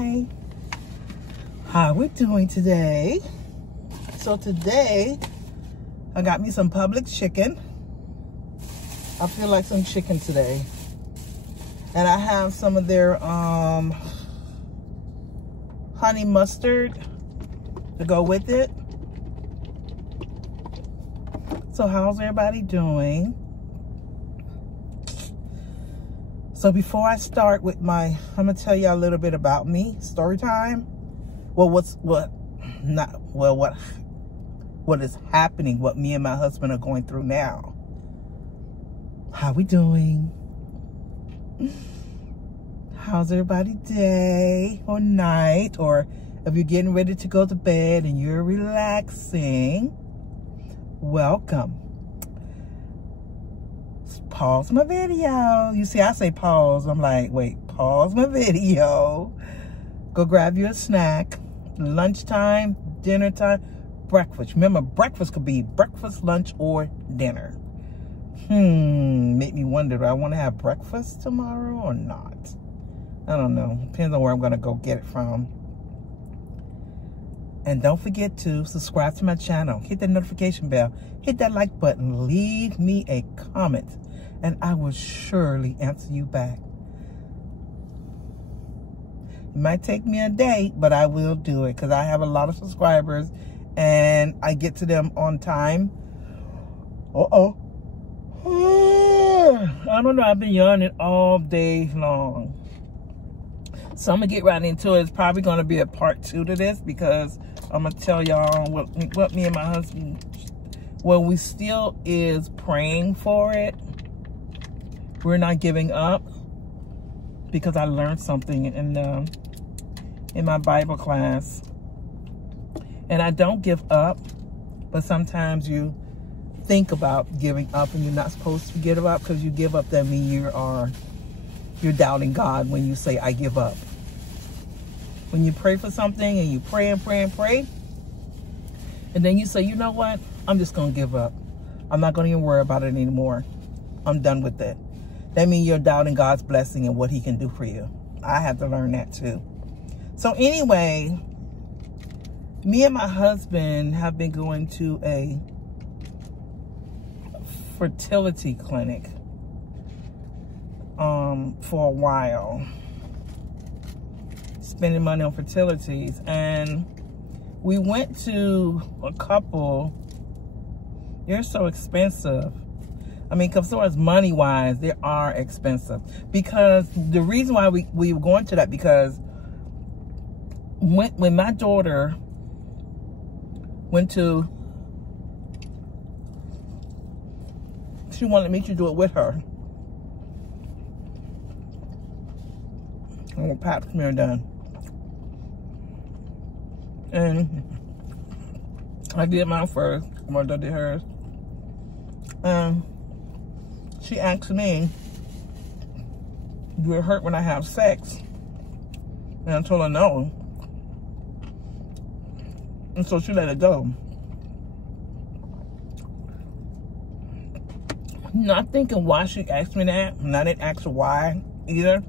Hi. How we doing today? So today, I got me some Publix chicken. I feel like some chicken today. And I have some of their honey mustard to go with it. So how's everybody doing? So before I start with I'm gonna tell you a little bit about me, story time. Well, what is happening, what me and my husband are going through now. How we doing? How's everybody day or night? Or if you're getting ready to go to bed and you're relaxing, welcome. Pause my video. You see, I say pause. I'm like, wait, pause my video. Go grab you a snack. Lunchtime, dinner time, breakfast. Remember, breakfast could be breakfast, lunch, or dinner. Make me wonder, do I want to have breakfast tomorrow or not? I don't know. Depends on where I'm going to go get it from. And don't forget to subscribe to my channel. Hit that notification bell. Hit that like button. Leave me a comment. And I will surely answer you back. It might take me a day, but I will do it because I have a lot of subscribers and I get to them on time. I don't know. I've been yawning all day long. So I'm going to get right into it. It's probably going to be a part 2 to this because I'm going to tell y'all what me and my husband, well, we still is praying for it. We're not giving up because I learned something in my Bible class. And I don't give up, but sometimes you think about giving up and you're not supposed to give up, because you give up, that means you're doubting God when you say, I give up. When you pray for something and you pray and pray and pray, and then you say, you know what? I'm just going to give up. I'm not going to even worry about it anymore. I'm done with it. That means you're doubting God's blessing and what he can do for you. I had to learn that too. So anyway, me and my husband have been going to a fertility clinic for a while. Spending money on fertilities. And we went to a couple. They're so expensive. I mean, as far as money-wise, they are expensive. Because the reason why we were going to that, because when my daughter went to, she wanted me to do it with her. I want Pap smear done. And I did mine first. My daughter did hers. She asked me, do it hurt when I have sex? And I told her no. And so she let it go. Not thinking why she asked me that. And I didn't ask her why either.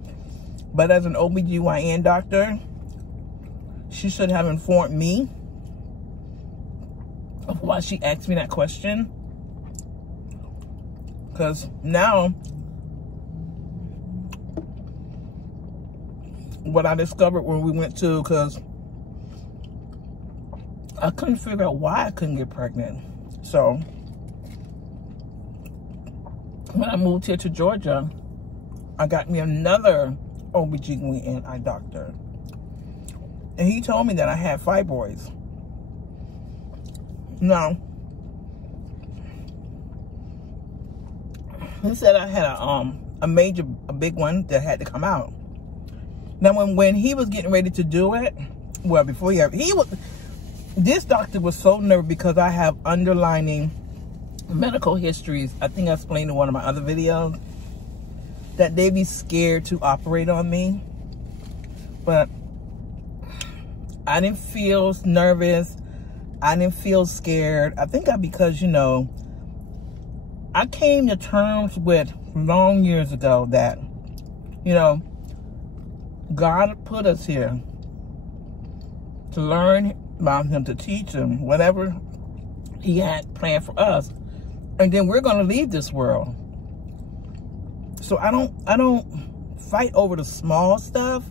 But as an OBGYN doctor, she should have informed me of why she asked me that question. Because now, what I discovered when we went to, because I couldn't figure out why I couldn't get pregnant. So, when I moved here to Georgia, I got me another OBGYN eye doctor. And he told me that I had fibroids. Now, he said I had a big one that had to come out. Now, when he was getting ready to do it, well, before this doctor was so nervous because I have underlying medical histories. I think I explained in one of my other videos that they be scared to operate on me. But I didn't feel nervous. I didn't feel scared. I think because, you know, I came to terms with long years ago that, you know, God put us here to learn about him, to teach him whatever he had planned for us. And then we're going to leave this world. So I don't fight over the small stuff.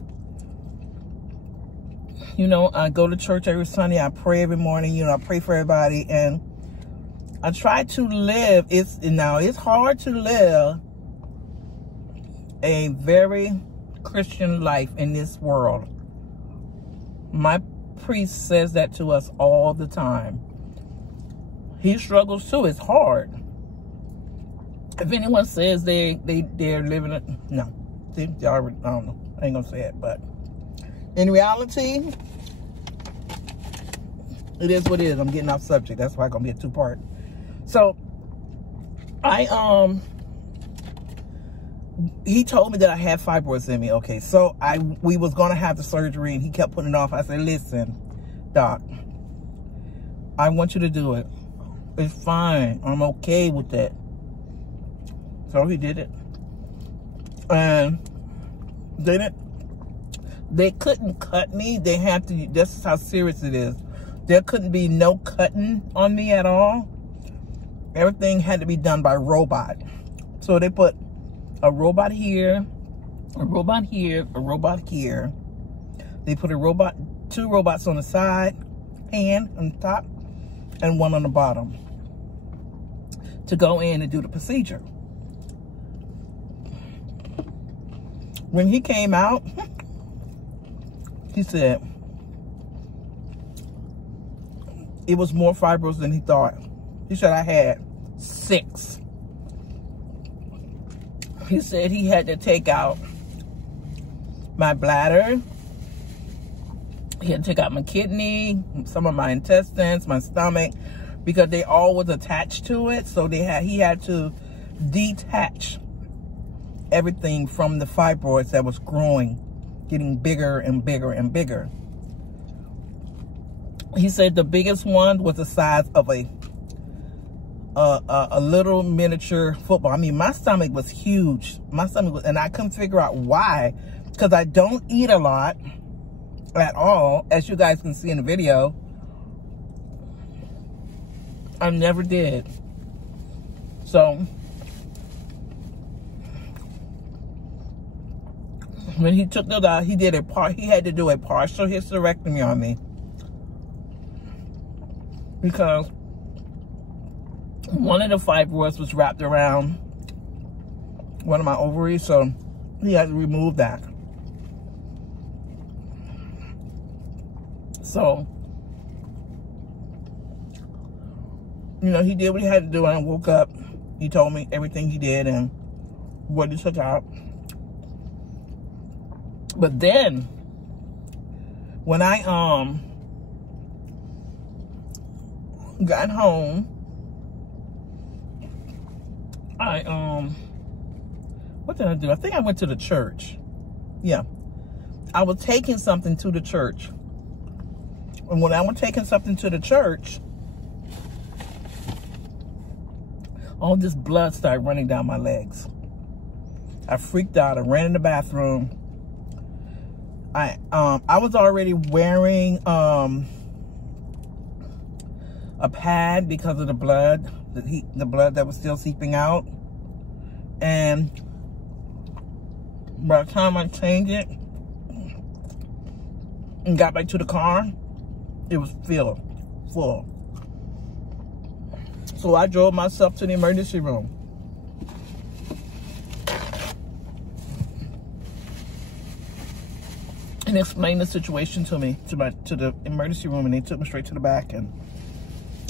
You know, I go to church every Sunday. I pray every morning. You know, I pray for everybody. And I try to live. It's hard to live a very Christian life in this world. My priest says that to us all the time. He struggles too. It's hard. If anyone says they're living it, no. See, they already, I don't know. I ain't gonna say it, but in reality, it is what it is. I'm getting off subject. That's why it's gonna be a two-part. So he told me that I had fibroids in me. Okay, so we was gonna have the surgery, and he kept putting it off. I said, listen, doc, I want you to do it. It's fine. I'm okay with that. So he did it. And they couldn't cut me. They had to, that's how serious it is. There couldn't be no cutting on me at all. Everything had to be done by robot. So they put a robot here, a robot here, a robot here. They put two robots on the side, hand on the top, and one on the bottom to go in and do the procedure. When he came out, he said it was more fibroids than he thought. He said I had 6. He said he had to take out my bladder. He had to take out my kidney, some of my intestines, my stomach, because they all was attached to it. So he had to detach everything from the fibroids that was growing, getting bigger and bigger and bigger. He said the biggest one was the size of a little miniature football. I mean, my stomach was huge. My stomach was, and I couldn't figure out why, because I don't eat a lot at all, as you guys can see in the video. I never did. So when he took it out, he had to do a partial hysterectomy on me, because one of the fibroids was wrapped around one of my ovaries, so he had to remove that. So, you know, he did what he had to do, and I woke up. He told me everything he did and what he took out. But then, when I got home, what did I do? I think I went to the church. Yeah, I was taking something to the church, and when I was taking something to the church, all this blood started running down my legs. I freaked out. I ran in the bathroom. I was already wearing a pad because of the blood, the blood that was still seeping out. And by the time I changed it and got back to the car, it was full. So I drove myself to the emergency room. And explained the situation to me, to the emergency room, and they took me straight to the back, and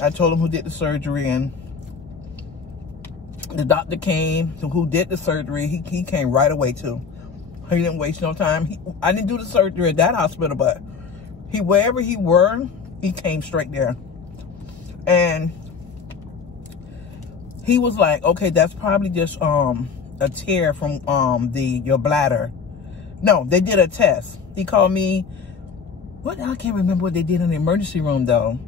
I told them who did the surgery, and the doctor came, who did the surgery. He came right away too. He didn't waste no time. I didn't do the surgery at that hospital, but wherever he were, he came straight there. And he was like, okay, that's probably just a tear from your bladder. No, they did a test. He called me. I can't remember what they did in the emergency room though.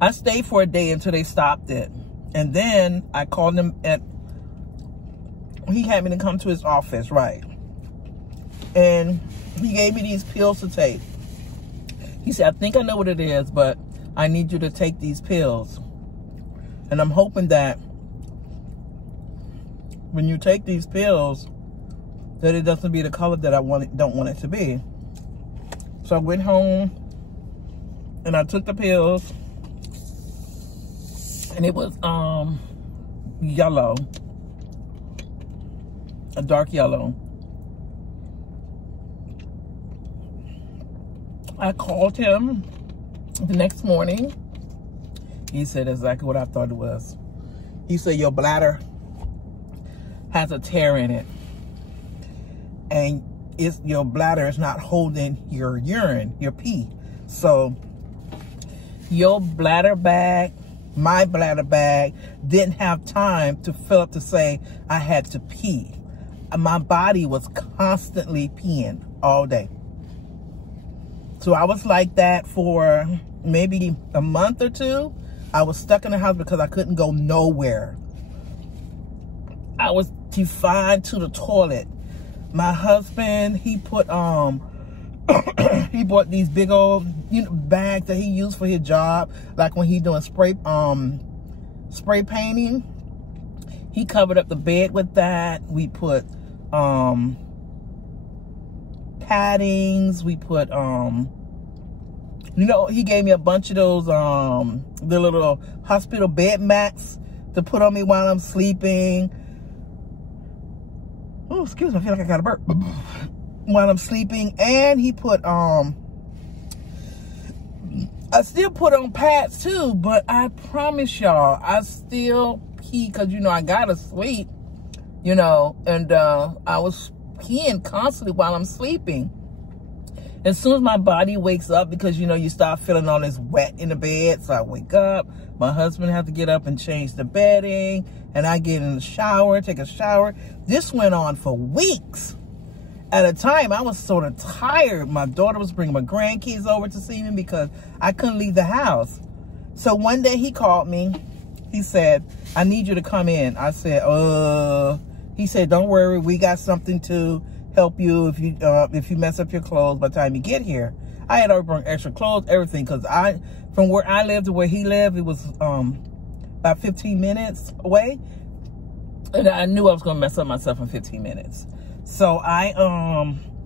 I stayed for a day until they stopped it. And then I called him he had me to come to his office, right? And he gave me these pills to take. He said, I think I know what it is, but I need you to take these pills. And I'm hoping that when you take these pills, that it doesn't be the color that I don't want it to be. So I went home and I took the pills, and it was yellow, a dark yellow. I called him the next morning. He said exactly what I thought it was. He said, your bladder has a tear in it, and your bladder is not holding your urine, your pee. So your bladder bag, my bladder bag, didn't have time to fill up to say I had to pee. My body was constantly peeing all day. So I was like that for maybe a month or two. I was stuck in the house because I couldn't go nowhere. I was confined to the toilet. My husband, he put he bought these big old bags that he used for his job, like when he's doing spray painting. He covered up the bed with that. We put paddings. We put he gave me a bunch of those the little hospital bed mats to put on me while I'm sleeping. Oh, excuse me, I feel like I got a burp. While I'm sleeping. And he put I still put on pads too, but I promise y'all, I still pee because I gotta sleep, and I was peeing constantly while I'm sleeping. As soon as my body wakes up, because you start feeling all this wet in the bed, so I wake up, my husband had to get up and change the bedding, and I get in the shower, take a shower. This went on for weeks. At a time, I was sort of tired. My daughter was bringing my grandkids over to see me because I couldn't leave the house. So one day he called me. He said, I need you to come in. I said, he said, don't worry, we got something to help you if you mess up your clothes by the time you get here. I had already brought extra clothes, everything, because from where I lived to where he lived, it was about 15 minutes away. And I knew I was going to mess up myself in 15 minutes. So I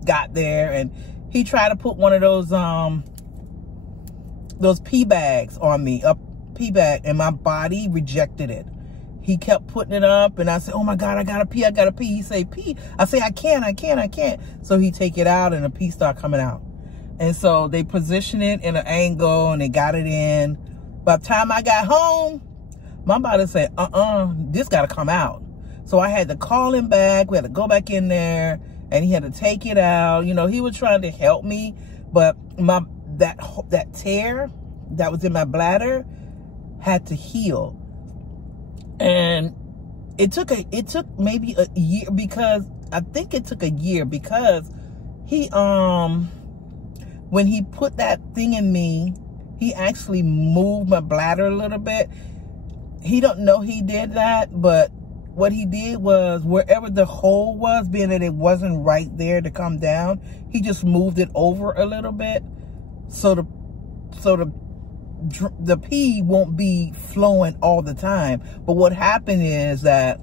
got there, and he tried to put one of those pee bags on me, a pee bag, and my body rejected it. He kept putting it up, and I said, oh my God, I gotta pee, I gotta pee. He said, pee. I say, I can't. So he take it out, and the pee start coming out. And so they positioned it in an angle, and they got it in. By the time I got home, my body said, this gotta come out. So I had to call him back. We had to go back in there, and he had to take it out. He was trying to help me, but that tear that was in my bladder had to heal. And it took maybe a year, because I think it took a year, because he when he put that thing in me, he actually moved my bladder a little bit. He don't know he did that, but what he did was, wherever the hole was, being that it wasn't right there to come down, he just moved it over a little bit, so the pee won't be flowing all the time. But what happened is that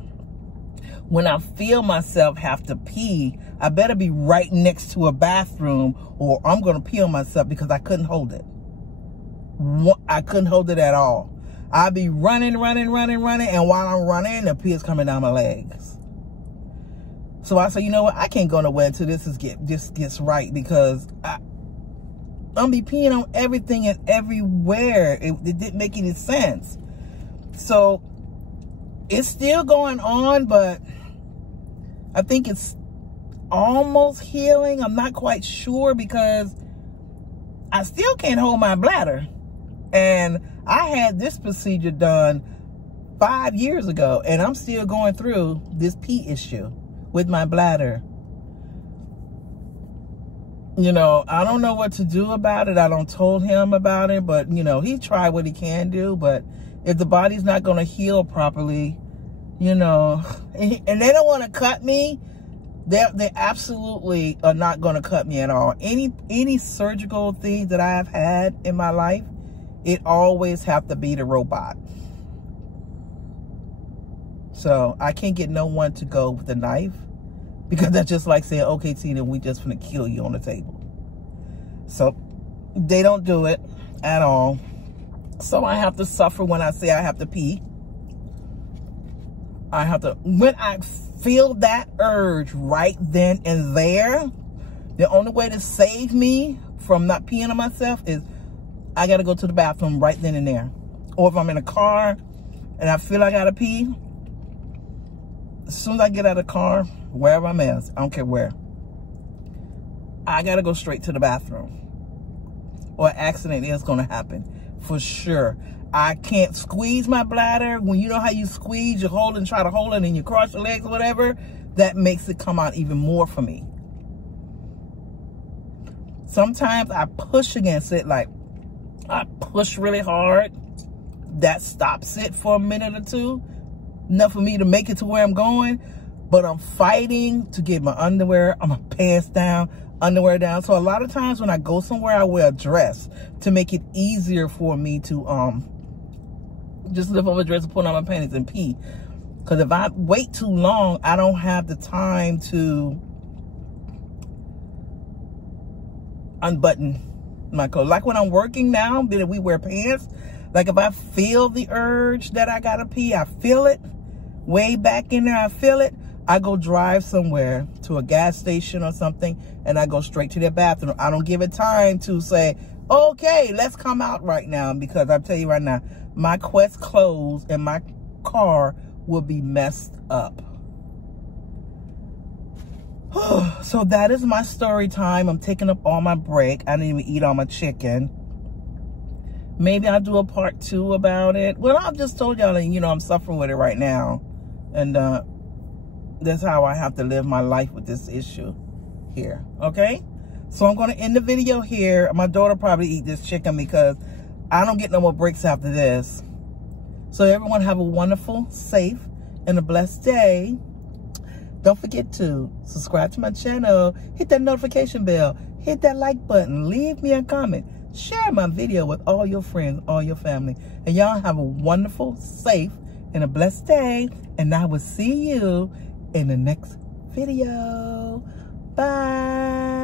when I feel myself have to pee, I better be right next to a bathroom, or I'm going to pee on myself, because I couldn't hold it. I couldn't hold it at all. I'd be running, and while I'm running, the pee is coming down my legs. So I said, you know what? I can't go nowhere until this gets right, because I'm be peeing on everything and everywhere. It didn't make any sense. So it's still going on, but I think it's almost healing. I'm not quite sure, because I still can't hold my bladder. And I had this procedure done 5 years ago, and I'm still going through this pee issue with my bladder. I don't know what to do about it. I don't told him about it, but he tried what he can do. But if the body's not going to heal properly, and they don't want to cut me, They absolutely are not going to cut me at all. Any surgical thing that I have had in my life, it always have to be the robot. So I can't get no one to go with a knife, because that's just like saying, okay, Tina, we just gonna kill you on the table. So they don't do it at all. So I have to suffer when I say I have to pee. I have to, when I feel that urge right then and there, the only way to save me from not peeing on myself is I got to go to the bathroom right then and there. Or if I'm in a car and I feel I got to pee, as soon as I get out of the car, wherever I'm at, I don't care where, I got to go straight to the bathroom. Or an accident is going to happen for sure. I can't squeeze my bladder. When you know how you squeeze, you hold and try to hold it and you cross your legs or whatever, that makes it come out even more for me. Sometimes I push against it, like I push really hard. That stops it for a minute or two. Enough for me to make it to where I'm going. But I'm fighting to get my underwear, my pants down, underwear down. So a lot of times when I go somewhere, I wear a dress to make it easier for me to just lift up a dress and put on my panties and pee. Because if I wait too long, I don't have the time to unbutton my coat. Like when I'm working now, that we wear pants. Like if I feel the urge that I gotta pee, I feel it way back in there, I feel it, I go drive somewhere to a gas station or something, and I go straight to the bathroom. I don't give it time to say, okay, let's come out right now, because I'll tell you right now, my Quest clothes and my car will be messed up. So that is my story time. I'm taking up all my break. I didn't even eat all my chicken. Maybe I'll do a part 2 about it. Well, I've just told y'all that, you know, I'm suffering with it right now. And that's how I have to live my life with this issue here. Okay? So I'm going to end the video here. My daughter probably eat this chicken because I don't get no more breaks after this. So everyone have a wonderful, safe, and a blessed day. Don't forget to subscribe to my channel. Hit that notification bell. Hit that like button. Leave me a comment. Share my video with all your friends, all your family. And y'all have a wonderful, safe, and a blessed day. And I will see you in the next video. Bye.